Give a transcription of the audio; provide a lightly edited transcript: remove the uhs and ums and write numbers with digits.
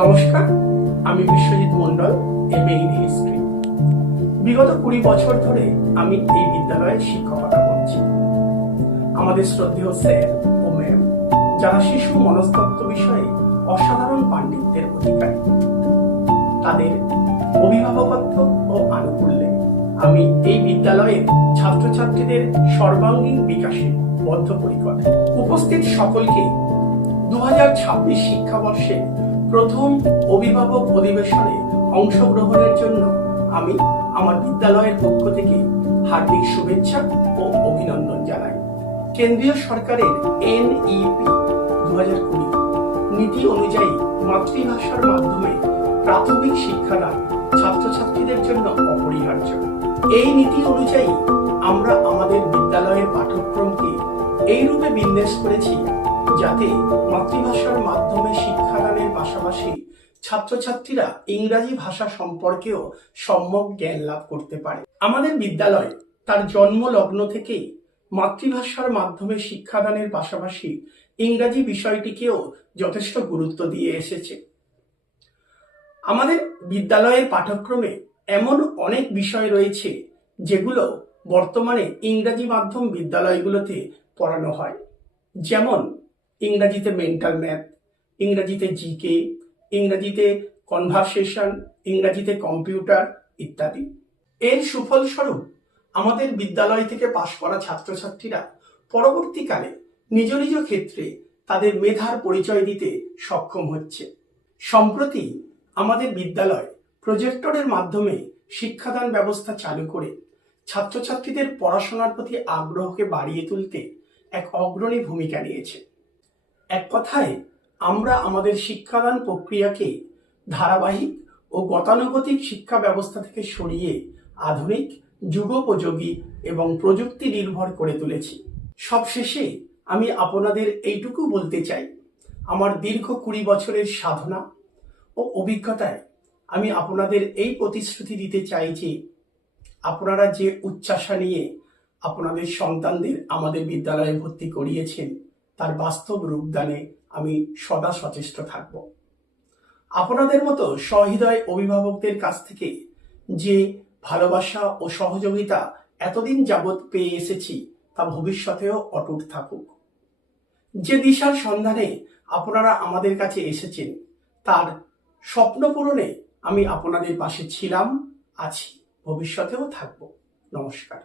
নমস্কার, আমি Biswajit Mondal, MA in history. বিগত 20 বছর ধরে আমি এই বিদ্যালয়ে শিক্ষকতা করছি। আমাদের শ্রদ্ধেয় স্যার ও ম্যাম, যারা শিশু মনস্তত্ত্ব বিষয়ে অসাধারণ পাণ্ডিত্যের অধিকারী, তাদের অভিভাবকত্ব ও আনুকূল্যে আমি এই বিদ্যালয়ের ছাত্রছাত্রীদের সর্বাঙ্গীন বিকাশে বদ্ধপরিকর। উপস্থিত সকলকে 2026 শিক্ষাবর্ষে প্রথম অভিভাবক অধিবেশনে অংশগ্রহণের জন্য আমি আমার বিদ্যালয়ের পক্ষ থেকে হার্দিক শুভেচ্ছা ও অভিনন্দন জানাই। কেন্দ্রীয় সরকারের NEP 2020 নীতি অনুযায়ী মাতৃভাষার মাধ্যমে প্রাথমিক শিক্ষাদান ছাত্রছাত্রীদের জন্য অপরিহার্য। এই নীতি অনুযায়ী আমরা আমাদের বিদ্যালয়ের পাঠ্যক্রমকে এই রূপে বিন্যাস করেছি যাতে মাতৃভাষার মাধ্যমে শিক্ষাদানের পাশাপাশি ছাত্রছাত্রীরা ইংরাজি ভাষা সম্পর্কেও সম্যক জ্ঞান লাভ করতে পারে। আমাদের বিদ্যালয় তার জন্ম লগ্ন থেকেই মাতৃভাষার মাধ্যমে শিক্ষাদানের পাশাপাশি ইংরাজি বিষয়টিকেও যথেষ্ট গুরুত্ব দিয়ে এসেছে। আমাদের বিদ্যালয়ের পাঠ্যক্রমে এমন অনেক বিষয় রয়েছে যেগুলো বর্তমানে ইংরাজি মাধ্যম বিদ্যালয়গুলোতে পড়ানো হয়, যেমন ইংরাজিতে মেন্টাল ম্যাথ, ইংরাজিতে জিকে, ইংরাজিতে কনভারসেশন, ইংরাজিতে কম্পিউটার ইত্যাদি। এর সুফলস্বরূপ আমাদের বিদ্যালয় থেকে পাশ করা ছাত্রছাত্রীরা পরবর্তীকালে নিজ নিজ ক্ষেত্রে তাদের মেধার পরিচয় দিতে সক্ষম হচ্ছে। সম্প্রতি আমাদের বিদ্যালয় প্রজেক্টরের মাধ্যমে শিক্ষাদান ব্যবস্থা চালু করে ছাত্রছাত্রীদের পড়াশোনার প্রতি আগ্রহকে বাড়িয়ে তুলতে এক অগ্রণী ভূমিকা নিয়েছে। এক কথায় আমরা আমাদের শিক্ষাদান প্রক্রিয়াকে ধারাবাহিক ও গতানুগতিক শিক্ষা ব্যবস্থা থেকে সরিয়ে আধুনিক, যুগোপযোগী এবং প্রযুক্তি নির্ভর করে তুলেছি। সবশেষে আমি আপনাদের এইটুকু বলতে চাই, আমার দীর্ঘ 20 বছরের সাধনা ও অভিজ্ঞতায় আমি আপনাদের এই প্রতিশ্রুতি দিতে চাই যে আপনারা যে উচ্চাশা নিয়ে আপনাদের সন্তানদের আমাদের বিদ্যালয়ে ভর্তি করিয়েছেন তার বাস্তব রূপদানে আমি সদা সচেষ্ট থাকব। আপনাদের মতো সহৃদয় অভিভাবকদের কাছ থেকে যে ভালোবাসা ও সহযোগিতা এতদিন যাবৎ পেয়ে এসেছি তা ভবিষ্যতেও অটুট থাকুক। যে দিশার সন্ধানে আপনারা আমাদের কাছে এসেছেন তার স্বপ্ন পূরণে আমি আপনাদের পাশে ছিলাম, আছি, ভবিষ্যতেও থাকব। নমস্কার।